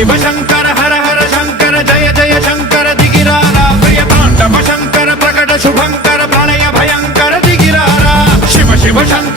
शिव शंकर हर हर शंकर जय जय शंकर दिगिरारा प्रिय तांडव शंकर प्रकट शुभंकर प्रणय भयंकर दिगिरारा शिव शिव शंकर